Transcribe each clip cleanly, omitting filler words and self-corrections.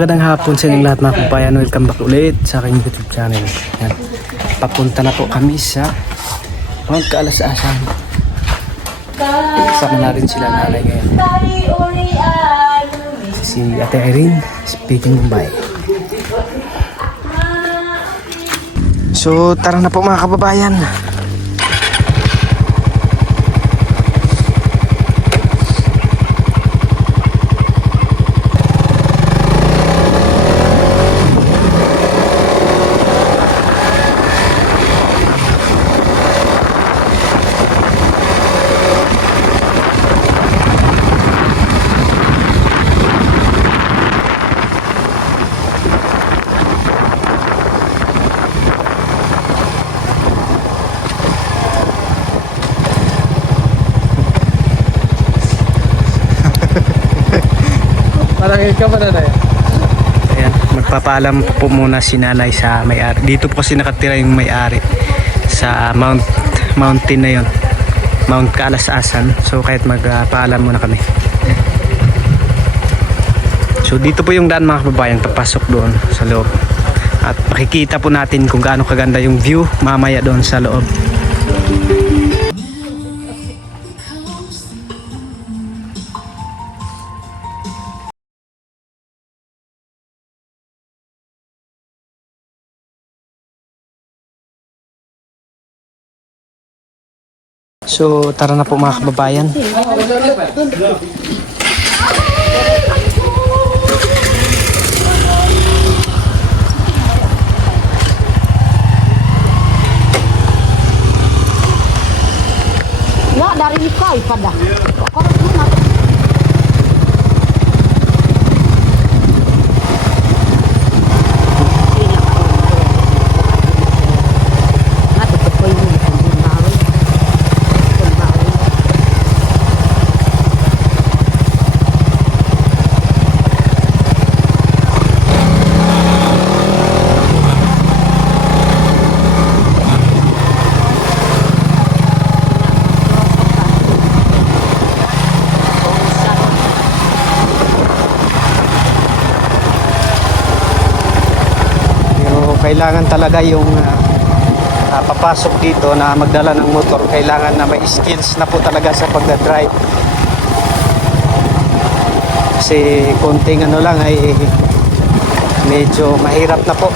magandang hapon sa inyong lahat mga kabayan. Welcome back ulit sa aking YouTube channel. Yan. Papunta na po kami sa Mount Kaalasasan. Kasama natin sila nanay ngayon. Si Ate Irene, speaking Mumbai. So tara na po mga kababayan. Parang ikaw ba na eh? Ayan, magpapaalam po muna si nanay sa may-ari. Dito po kasi nakatira yung may-ari sa mountain na yon, Mount Kaalasasan. So kahit magpaalam muna kami. So dito po yung daan mga kababayan, papasok doon sa loob. At makikita po natin kung gaano kaganda yung view mamaya doon sa loob. So tara na po mga kababayan. Ya, dari nikah pada. Korang mana? Kailangan talaga yung papasok dito na magdala ng motor, kailangan na may skills na po talaga sa pagdadrive. Kasi konting ano lang ay medyo mahirap na po.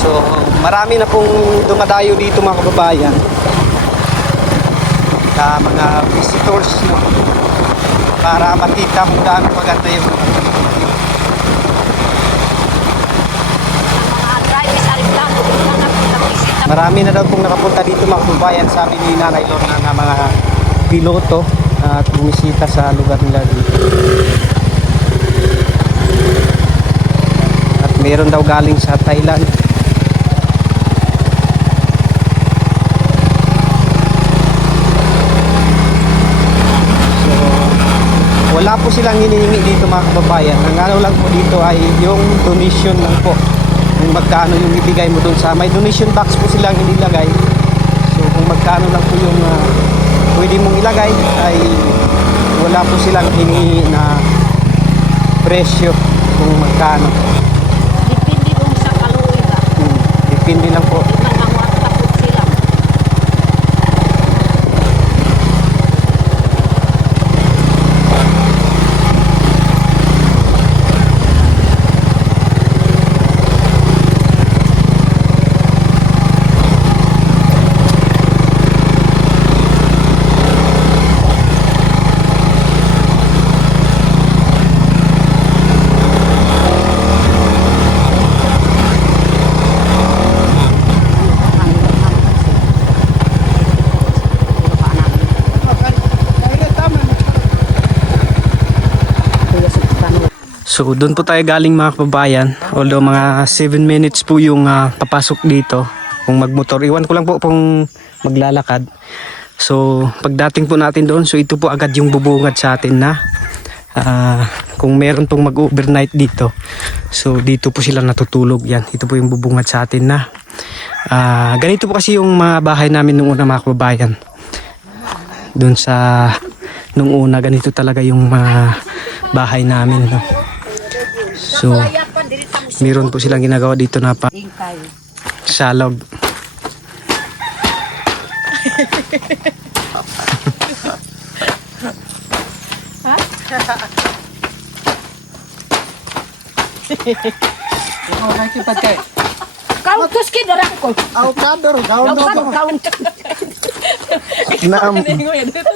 So marami na pong dumadayo dito mga kababayan, na mga visitors, no, para makita kung gaano maganda yung marami na daw pong nakapunta dito mga kababayan, sabi ni Nanay Lorna, na mga piloto at bumisita sa lugar nila dito. At meron daw galing sa Thailand. Wala po silang hinihingi dito mga kababayan. Ang ano lang po dito ay yung donation lang po. Kung magkano yung ibigay mo dun sa, may donation box po silang inilagay. So kung magkano lang po yung pwede mong ilagay, ay wala po silang hinihingi na presyo kung magkano. Depende kung sa kaloy ba. Depende lang po. So doon po tayo galing mga kababayan. Although mga 7 minutes po yung papasok dito kung magmotor. Iwan ko lang po kung maglalakad. So pagdating po natin doon, so ito po agad yung bubungad sa atin na kung meron tong mag-overnight dito, so dito po sila natutulog. Yan, ito po yung bubungad sa atin na ganito po kasi yung mga bahay namin nung una mga kababayan. Doon sa nung una ganito talaga yung mga bahay namin, no? So meron po silang ginagawa dito na pa Ingkay. salog. Ikaw nakikipad kay. Kau tuski darang ko. Avocado, Kaun.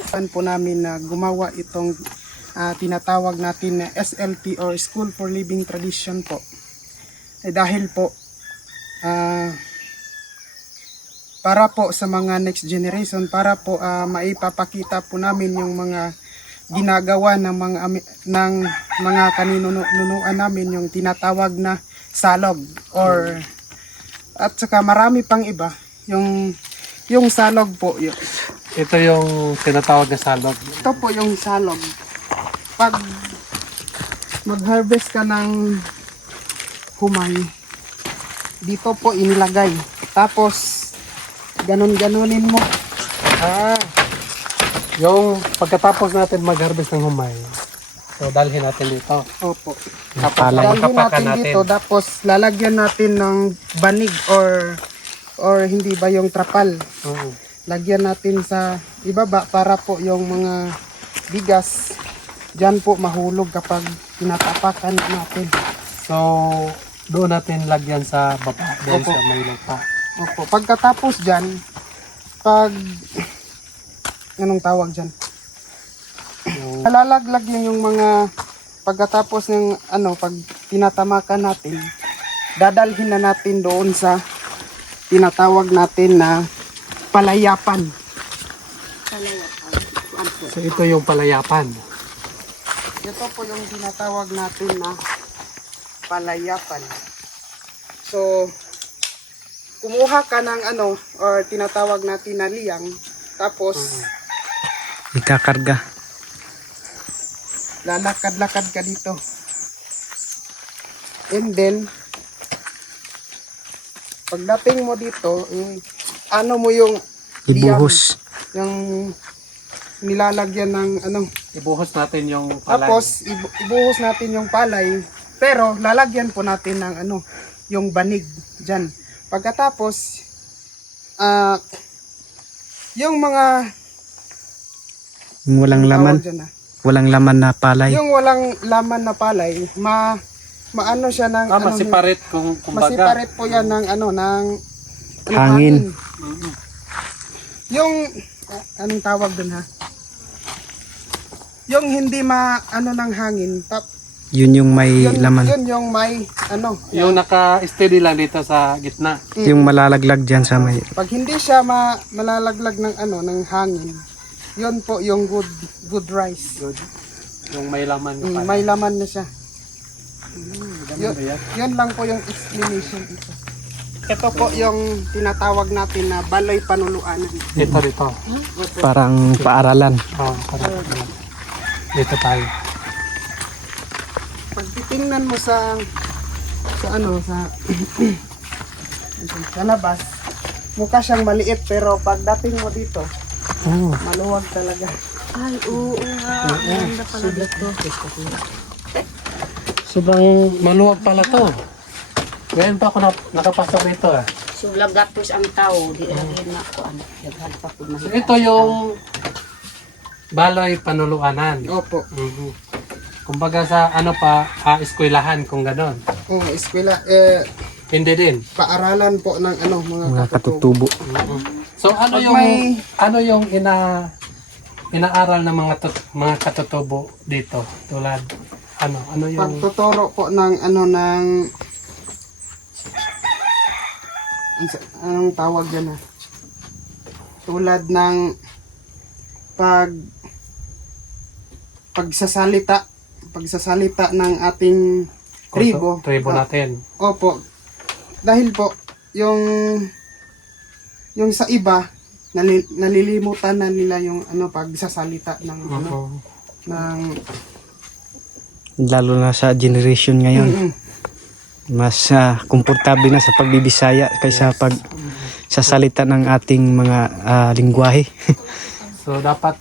Plan po namin na gumawa itong tinatawag natin na SLT or School for Living Tradition po. Dahil po para po sa mga next generation, para po maipapakita po namin yung mga ginagawa ng mga kaninunuan namin, yung tinatawag na salog or at saka marami pang iba, yung salog po yun. Ito yung tinatawag na salog. Ito po yung salog. Pag mag-harvest ka ng humay, dito po inilagay. Tapos, ganon-ganonin mo. Yung pagkatapos natin mag-harvest ng humay, so dalhin natin dito. Opo. Tapos Dalhin papakan natin dito, tapos lalagyan natin ng banig or hindi ba yung trapal. Oo. Lagyan natin sa ibaba para po yung mga bigas dyan po mahulog kapag tinatapakan natin. So, doon natin lagyan sa baba, dahil Opo. sa may lupa. Opo. Pagkatapos dyan, anong tawag dyan? Yung, Nalalaglag yun yung mga pagkatapos ng pag tinatamakan natin, dadalhin na natin doon sa tinatawag natin na palayapan. so, ito yung palayapan. Ito po yung tinatawag natin na palayapan. So, kumuha ka ng or tinatawag natin na liyang, tapos Ikakarga. lalakad-lakad ka dito. And then, pagdating mo dito, mo yung Ibuhos. yung nilalagyan ng Ibuhos natin yung palay. tapos ibuhos natin yung palay, pero lalagyan po natin ng yung banig dyan. Pagkatapos yung mga Yung walang laman. tawag dyan, Walang laman na palay. yung walang laman na palay, maano siya ng masiparit kung kumbaga. masiparit po yan ng ng Hangin. Yung anong tawag dun ha? Yung hindi ng hangin, Yun yung may laman. yun yung may Yung naka-steady lang dito sa gitna. Yung malalaglag dyan sa may... pag hindi siya malalaglag ng ng hangin, yun po yung good rice. Good. Yung may laman yung palay. May laman na siya. Ganun ba yan? Yun lang po yung explanation ito. Ito po yung tinatawag natin na balay panuluanan. Dito, dito. Parang paaralan. Parang dito tayo. Pag titingnan mo sa sa labas, mukha siyang maliit, pero pagdating mo dito, maluwag talaga. Ay, oo nga. Ganda pala dito. Sobrang maluwag pala to. Ngayon pa ako nakapasok dito ah. Sulag dapos ang tao. Di lagi na ako. Daghan pa po So, ito yung balay panuluanan. Opo. Kumbaga sa eskwelahan kung ganon. Eskwela, Hindi din. paaralan po ng mga Mga katutubo. katutubo. So ano Pag yung may- inaaral ng mga katutubo dito? Tulad ano yung Pagtuturo po ng anong tawag dyan ha? Tulad ng pagsasalita ng ating tribo. tribo natin? Opo. Dahil po yung sa iba nalilimutan na nila yung pagsasalita ng Lalo na sa generation ngayon. Mas komportable na sa pagbibisaya kaysa pag sasalita ng ating mga lingwahe. So dapat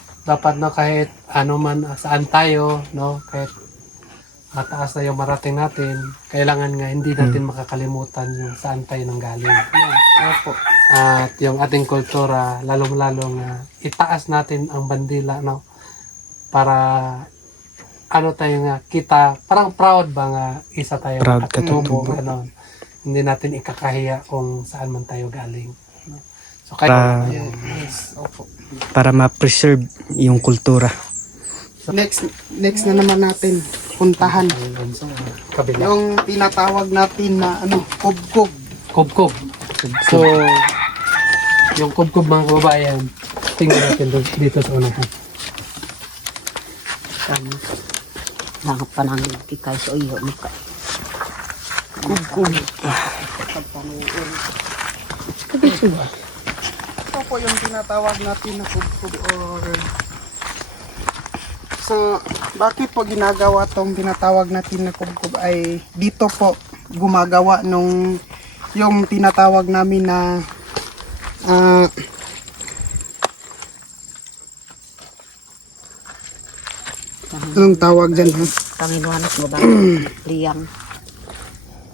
no, kahit ano man saan tayo, no, kahit mataas na yung marating natin, kailangan nga hindi natin makakalimutan yung saan tayo nanggaling. Opo. At yung ating kultura, lalong-lalong itaas natin ang bandila, no, para ano tayo nga kita, parang proud ba nga isa tayo Proud katutubo, katutubo. ano, hindi natin ikakahiya kung saan man tayo galing, no? So Para- Yes. Opo. Para ma-preserve yung kultura. Next na naman natin puntahan sa kabila. yung tinatawag natin na kubkub. Kubkob. So, yung kubkob mga kababayan, tingnan natin dito sa unahan. Nang panangin kikay sa iyo muka. Ito po yung tinatawag natin na kubkub or so bakit po ginagawa tong tinatawag natin na kubkub ay dito po gumagawa nung yung tinatawag namin na anong tawag dyan ha? Panginuanos mo ba? Liyang.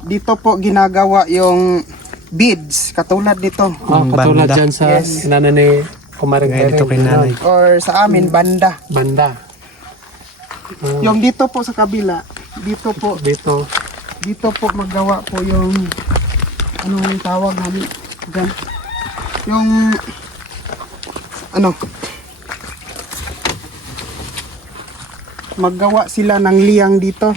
Dito po ginagawa yung beads katulad dito Katulad Banda. dyan sa Yes. inana ni Kumaring Gaya dito kay nanay. or sa amin banda. Banda. Yung dito po sa kabila, dito po magawa po yung anong tawag namin dyan? Yung maggawa sila ng liyang dito.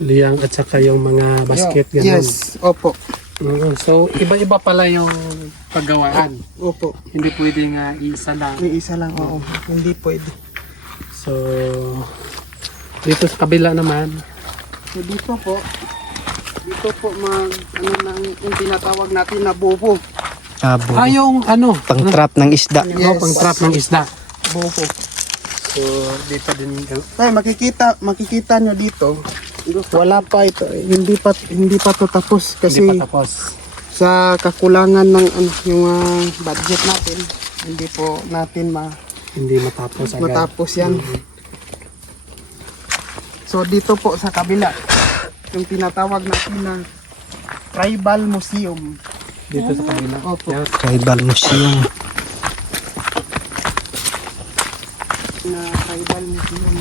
Liyang at saka yung mga basket, ganun. Yes, opo. So, iba-iba pala yung paggawaan. Opo. Hindi pwede nga isa lang. Yung isa lang, oo. Hindi pwede. So, dito sa kabila naman, So dito po yung tinatawag natin na bobo. Abo. yung ano, Pang-trap ng isda. no, pang-trap ng isda. Bobo. So, dito din Tay, makikita nyo dito. Wala pa ito. Hindi pa to tapos kasi hindi pa tapos. sa kakulangan ng yung budget natin, hindi po natin Hindi matapos agad. matapos yan. So dito po sa kabila, yung tinatawag natin na Tribal Museum. Dito sa kabila. Opo. Yan. Tribal Museum. Na Tribal Museum.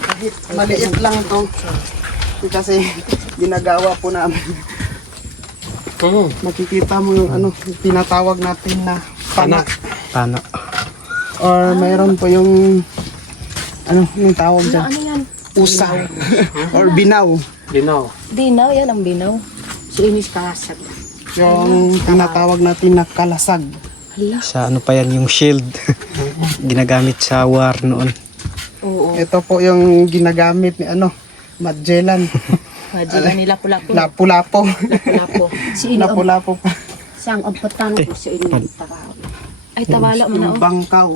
Kahit maliit lang to. Kasi ginagawa po namin. Makikita mo yung yung tinatawag natin na pana. Paano? Or mayroon po yung yung tawag dyan? Ano yan? Usa. Or binaw. Binaw. Binaw, yan ang binaw. Si Inis Kalasag. Yung tinatawag natin na kalasag. Hala. Sa ano pa yan, yung shield. Ginagamit sa war noon. Oo. Ito po yung ginagamit ni Magellan. Madila nila pula-pula. Lapu-lapo. Lapo. Si Ini ang Lapu-lapo pa. siyang ang patano ko si Ini. Ay, tabala mo na oh. Bangkaw.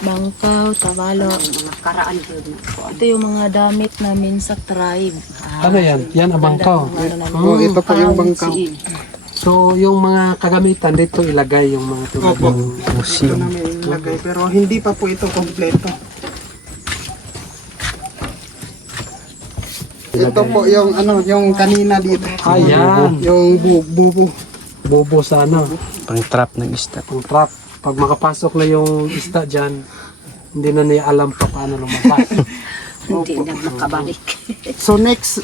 Bangkaw, tabalo. Mga karaan yun. Ito yung mga damit namin sa tribe. Ano yan? Yan ang bangkaw. Oh, ito po yung bangkaw. So, yung mga kagamitan dito ilagay yung mga tulad Opo. ng Ito Museum. namin ilagay. Pero hindi pa po ito kompleto. Ito po yung yung kanina dito. Ayan. Yung bubo. Bobo sa ano, Pang-trap ng isda. pang trap. Pag makapasok na yung isda dyan, hindi na niya alam pa paano lumabas. Hindi na makabalik. So next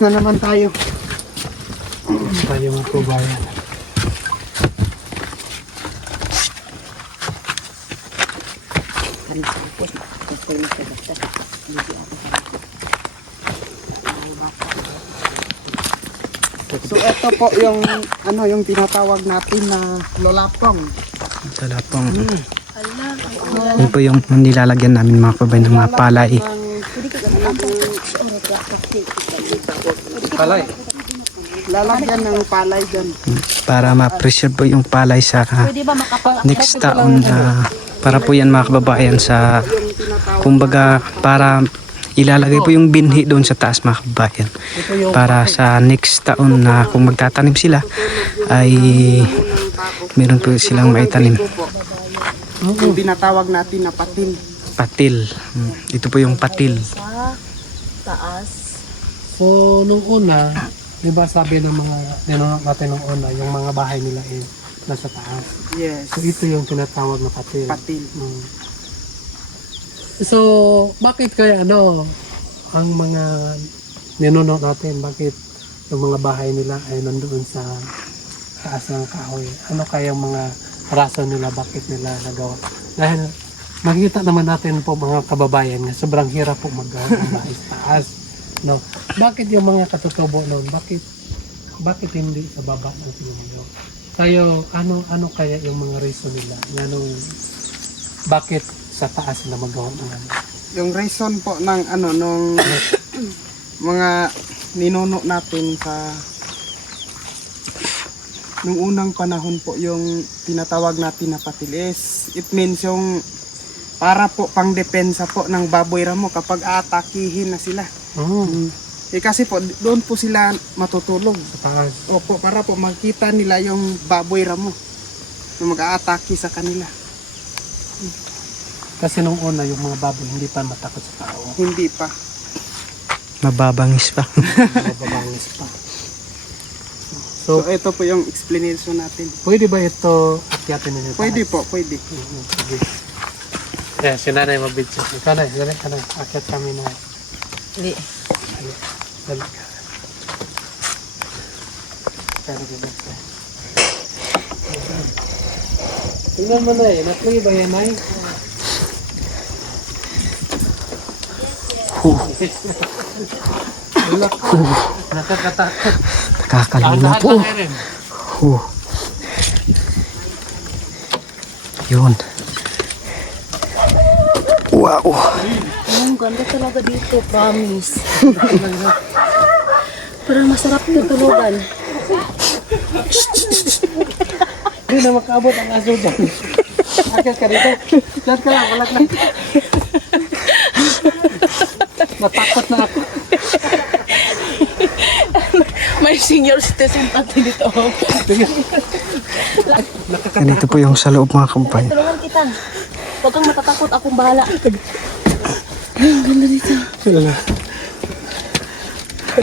na naman tayo. Tayo mga kubayan. So ito po yung yung tinatawag natin na lolapong. Talapong. Yun po yung nilalagyan namin mga kababayan ng mga palay. Palay. Lalagyan ng palay dyan. Para ma-preserve po yung palay sa Pwede ba next taon. Para po yan mga kababayan sa kumbaga para ilalagay po yung binhi doon sa taas mga kababayan. Ito yung Para sa next taon na kung magtatanim sila ay meron po silang maitanim. Yung tinatawag natin na patil. Patil. Ito po yung patil. Sa taas. So, nung una, di ba sabi ng mga ninunok natin nung una, yung mga bahay nila is nasa taas. Yes. So, ito yung tinatawag na patil. Patil. So, bakit kaya ang mga ninunok natin, bakit yung mga bahay nila ay nandoon sa taas ng kahoy? Ano kaya yung mga rason nila, bakit nila nagawa? Dahil makikita naman natin po mga kababayan nga sobrang hirap po maggawa ng bahay sa taas. No? Bakit yung mga katutubo noon? Bakit hindi sa baba ng tingin? Tayo, ano kaya yung mga reason nila? Bakit sa taas na magawa ng ano? Yung reason po ng nung mga ninuno natin sa nung unang panahon po, yung tinatawag natin na patilis. It means yung para po pang depensa po ng baboy ramo kapag aatakihin na sila. Kasi po doon po sila matutulog. Sa taas. Opo, para po makita nila yung baboy ramo na mag-aatake sa kanila. Kasi nung una, yung mga baboy hindi pa matakot sa tao. Hindi pa. Mababangis pa. Mababangis pa. So ito po yung explanation natin. Pwede ba ito akyatin ninyo? Pwede po, pwede. Sige. Yeah, si nanay mag-video. Ikaw na, dali ka na. Akyat kami na. Hindi. Dali ka. Pero dali ka. Tingnan mo na eh. Natuloy ba yan ay? Wala ka. Nakakatakot. Nakakalula po. Lahat rin. Yun. Wow. Ang ganda talaga dito, promise. Parang masarap yung tulugan. Hindi na makaabot ang aso dyan. Akyat ka dito. Diyan ka lang, walag lang. Natakot na ako. May senior citizen pati dito. Ganito po yung sa loob mga kababayan. Tulungan kita. Huwag kang matatakot, akong bahala. Ang ganda dito.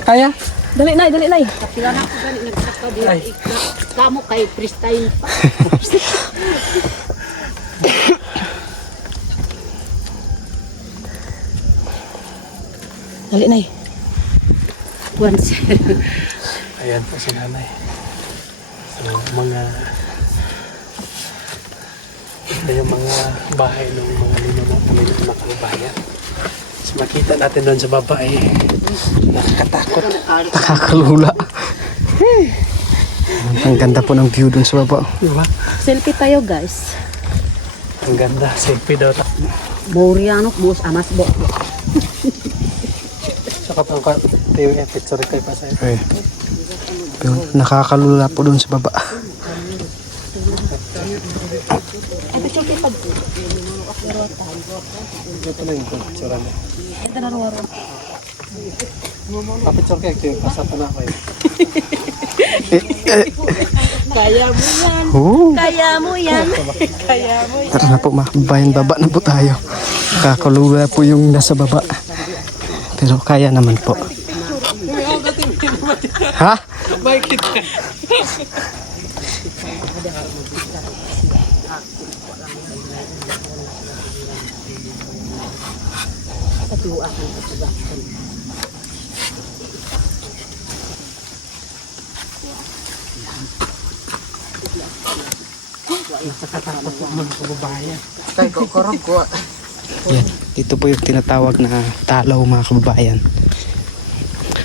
Kaya? Dali, Nay, dali, Nay. Kapila na ako gani nagsaka di Ay. kamo kay freestyle pa. Dali, Nay. Once. Ayan po si nanay. So, mga ito yung mga bahay ng mga linunok namin ng mga kababayan. So, makita natin doon sa baba ay nakakatakot. Nakakalula. Ang ganda po ng view dun sa baba. Diba? Selfie tayo, guys. Ang ganda. Selfie daw. Moriano bus amas bo. Saka pang ito yung picture kay pa sa'yo. Okay. Yun, nakakalula po dun sa baba. Ay, picture kita. Ito na yung picture na. Ito na ruwaro. Pa-picture kayo. Ito yung pasapa na ako eh. Kaya mo yan. Oh. Kaya mo yan. Kaya mo yan. Tara na po mga kababayan, baba na po tayo. Nakakalula po yung nasa baba. Pero kaya naman po. Ha? Bakit? Nakakatakot po mga kababayan. Kay korog ko. Yan. Dito po yung tinatawag na talaw mga kababayan.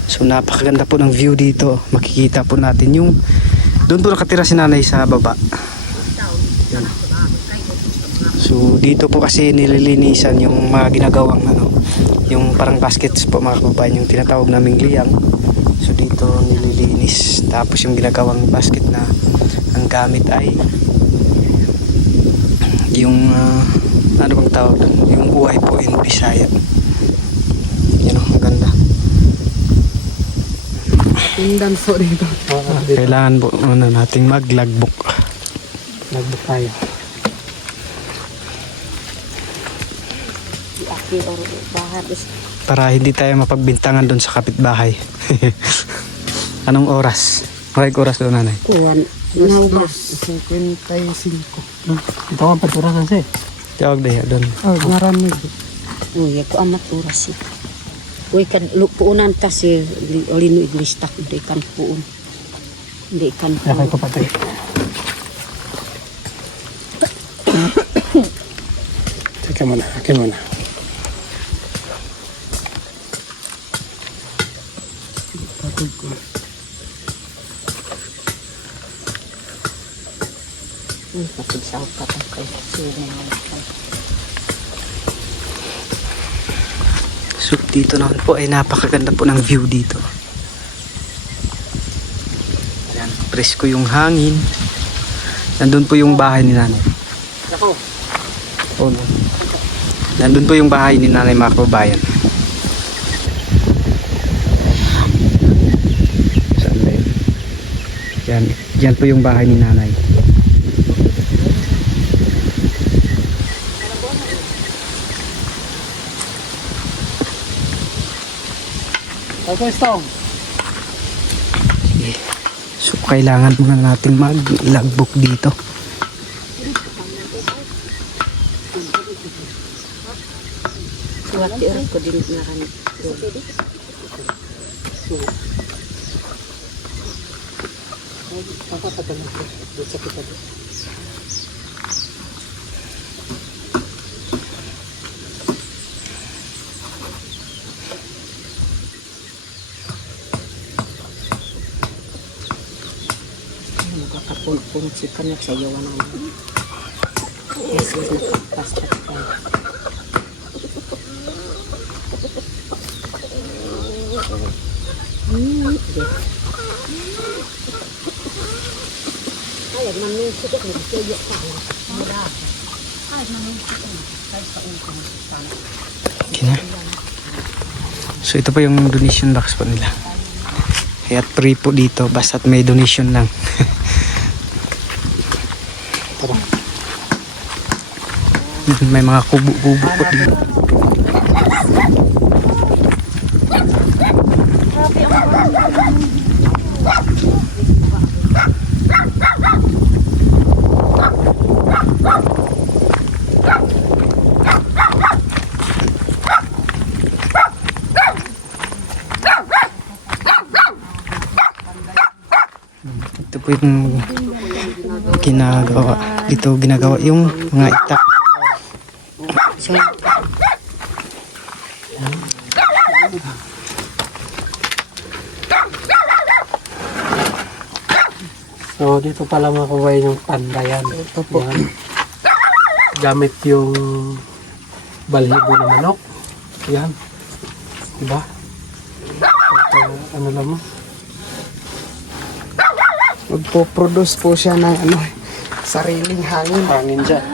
So napakaganda po ng view dito. Makikita po natin yung doon po nakatira si nanay sa baba. Yan. So dito po kasi nililinisan yung mga ginagawang yung parang baskets po mga kababayan, yung tinatawag naming liyang. So dito nililinis. Tapos yung ginagawang basket na ang gamit ay yung ano bang tawag doon? Yung uway po in Bisaya. Yan ang maganda. Tindan so dito. Dito, Kailangan po nating mag-logbook. nagbook tayo. Di aki or bahar is Para hindi tayo mapagbintangan doon sa kapitbahay. Anong oras? Maraming oras doon, nanay. kuwan. Alas Nawa. 2:55. Ito ang paturasan siya. Tawag dahil doon. Oh, marami. Uy, ako amat oras eh. Uy, kan puunan ta si Lino Iglistak. Hindi kan puun. Hindi kan Kaya puun. ko patay. Teka muna, akin muna. Uy, kapigsaw ka pa kay sino. So dito naman po ay napakaganda po ng view dito. Ayan, presko yung hangin. Nandun po yung bahay ni nanay. Ako. Oh, no. Nandun po yung bahay ni nanay, mga kababayan. Saan ba yun? Yan po yung bahay ni nanay. Ito, Stone. Sige. So kailangan muna nating mag-logbook dito. Suwati orang ko din ngaran. Magkakapun-pun si kanak sa yawan namin. Yes, nakapasok tayo. Okay na. So ito po yung donation box po nila. Kaya free po dito basta't may donation lang. May mga kubo-kubo po dito. Ito po yung ginagawa. Dito ginagawa yung mga itak. So, dito pala mga kababayan yung pandayan. Ito po. Gamit yung balhibo ng manok. Yan. Diba? Ito, ano lang mo? Magpo-produce po siya ng ano, sariling hangin. Hangin dyan.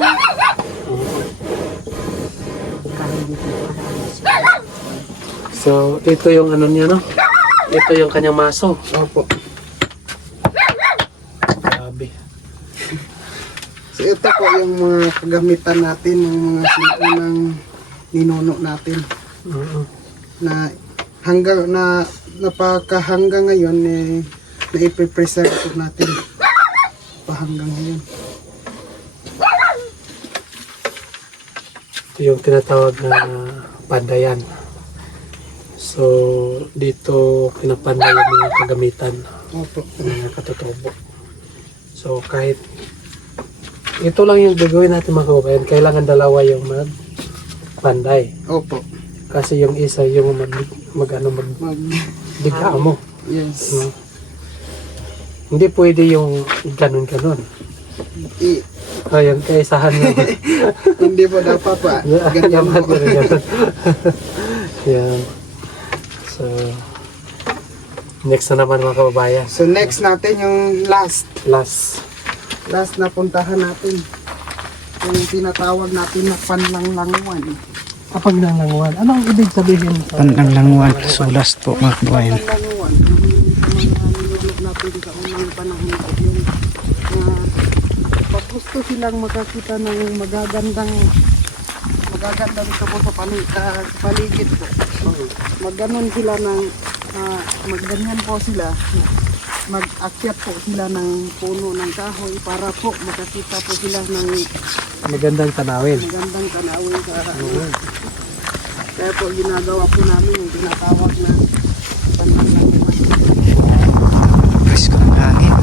So, ito yung ano niya, no? Ito yung kanyang maso. Opo. Grabe. So ito po yung mga kagamitan natin, ng mga sinunang ninuno natin na hanggang na napakahanggang ngayon eh na-preserve po natin pahanggang ngayon. Ito yung tinatawag na pandayan. So, dito pinapanday yung mga kagamitan, Opo. mga katutubo. So, kahit ito lang yung gagawin natin mga kababayan, kailangan dalawa yung magpanday. Opo. Kasi yung isa yung magdiga mo. Yes. No? Hindi pwede yung ganun-ganun. I- Ayan, kaisahan mo. hindi po dapat pa. Ganyan Dapat po. ganun. Yan. So, next na naman mga kababayan. So next natin yung last Last. na puntahan natin. Yung tinatawag natin na panlanglanguan. Kapag nanlanguan, ano ang ibig sabihin? Pananglanguan, sulas po mga kababayan. Languan, sa mga nilulog natin sa unang panahon po yung pag gusto silang makakita ng magagandang tabo sa paligid po. Magganon sila ng magganyan po sila. Mag-akyat po sila ng puno ng kahoy para po makakita po sila ng Magandang tanawin. magandang tanawin sa kaya po ginagawa po namin yung tinatawag na pananglanguan. Presko ng hangin.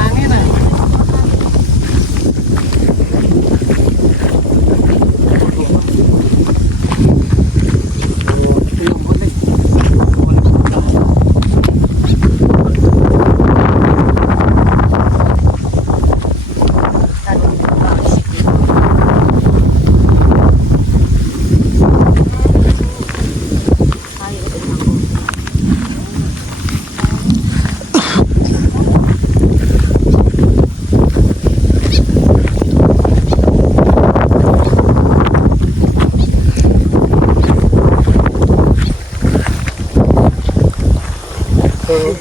Hangin ah.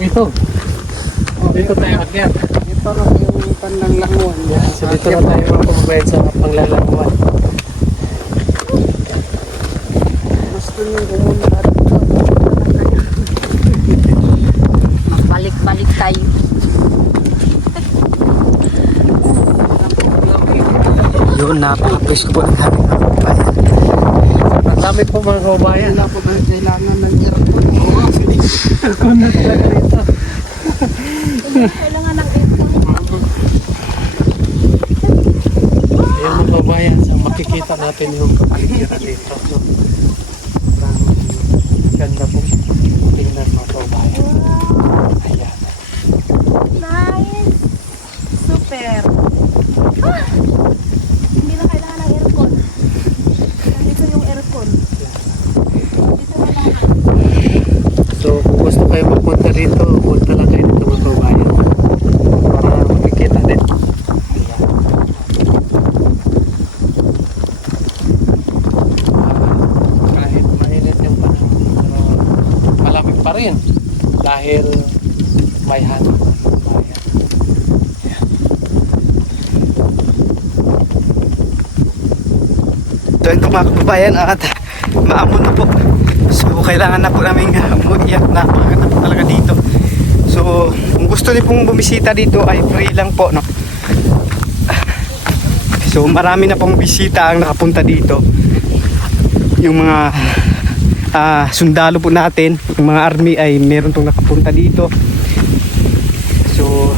So, dito tayo akyat. Ito na yung pananglanguan. So, dito na tayo mga kababayan sa panglalanguan. Gusto nyo pumunta dito. Balik-balik tayo. Yun, napaka-presko po ng hangin mga kababayan. Ang dami po mga kababayan. Wala po na kailangan ng aircon. Aircon na talaga rito. Kailangan ng aircon. Ayan mga kababayan, so makikita natin yung kapaligiran dito. No? Ang ganda po. Tingnan mga kababayan. Ayan. Nice! Super! Hindi na kailangan ng aircon. Nandito yung aircon. Dito na lang. So kung gusto kayo magpunta dito, punta lang kayo dito mga kababayan. Para makikita din. Ayan. Kahit mainit yung panahon, pero malamig pa rin dahil may hangin. Ayan. So ito mga kababayan at maamon na po. So kailangan na po namin umuiyak. Napakaganda po talaga dito. So kung gusto niyo pong bumisita dito ay free lang po, no? So marami na pong bisita ang nakapunta dito. Yung mga sundalo po natin, yung mga army ay meron tong nakapunta dito. So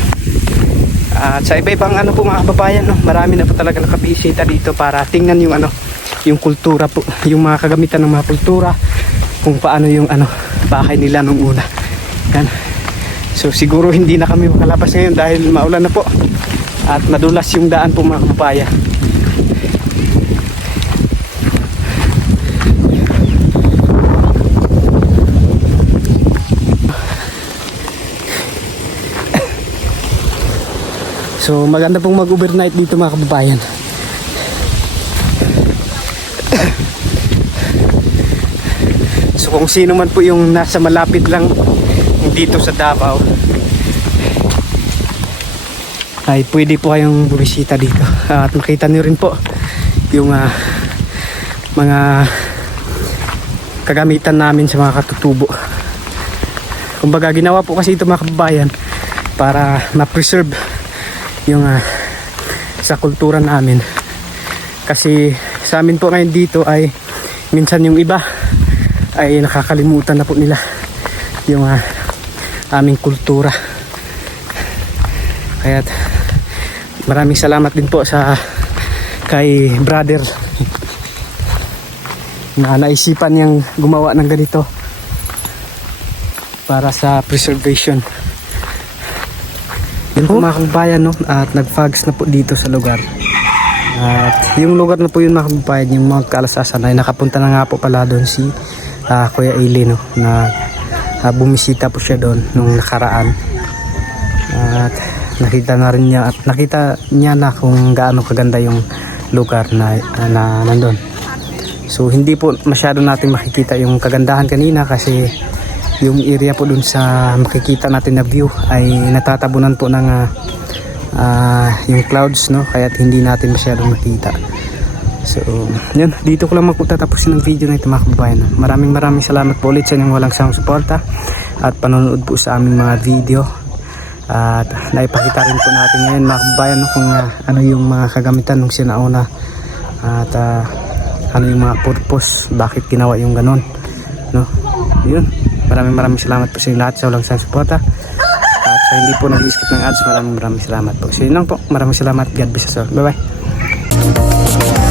at sa iba-ibang ano po mga kababayan, no? Marami na po talaga nakabisita dito para tingnan yung yung kultura po, yung mga kagamitan ng mga kultura, kung paano yung bahay nila nung una. Yan. So siguro hindi na kami makalabas ngayon dahil maulan na po at madulas yung daan po mga kababayan. So maganda pong mag-overnight dito mga kababayan. So kung sino man po yung nasa malapit lang dito sa Davao ay pwede po kayong bumisita dito at makita niyo rin po yung mga kagamitan namin sa mga katutubo. Kumbaga ginawa po kasi ito mga kababayan para ma-preserve yung sa kultura namin, kasi sa amin po ngayon dito ay minsan yung iba ay nakakalimutan na po nila yung aming kultura. Kaya maraming salamat din po sa kay brother na naisipan niyang gumawa ng ganito para sa preservation. Yun po mga kababayan, no? At nag-fogs na po dito sa lugar. At yung lugar na po yun mga kababayan, yung mga Kalasasan ay nakapunta na nga po pala doon si Kuya Eli, no? Na bumisita po siya doon nung nakaraan. At nakita niya na kung gaano kaganda yung lugar na nandun. So hindi po masyado natin makikita yung kagandahan kanina kasi yung area po dun sa makikita natin na view ay natatabunan po ng yung clouds, no, kaya hindi natin masyado makita. So yun, dito ko lang magtatapusin ng video na ito mga kababayan. Maraming salamat po ulit sa inyong walang sawang suporta at panonood po sa aming mga video. At naipakita rin po natin ngayon mga kababayan, no, kung ano yung mga kagamitan ng sinauna at ano yung mga purpose, bakit ginawa yung ganon, no. Yun, maraming salamat po sa inyo lahat sa walang sawang suporta at sa hindi po nag-skip ng ads. Maraming salamat po. So yun lang po, maraming salamat. God bless us all. Bye bye.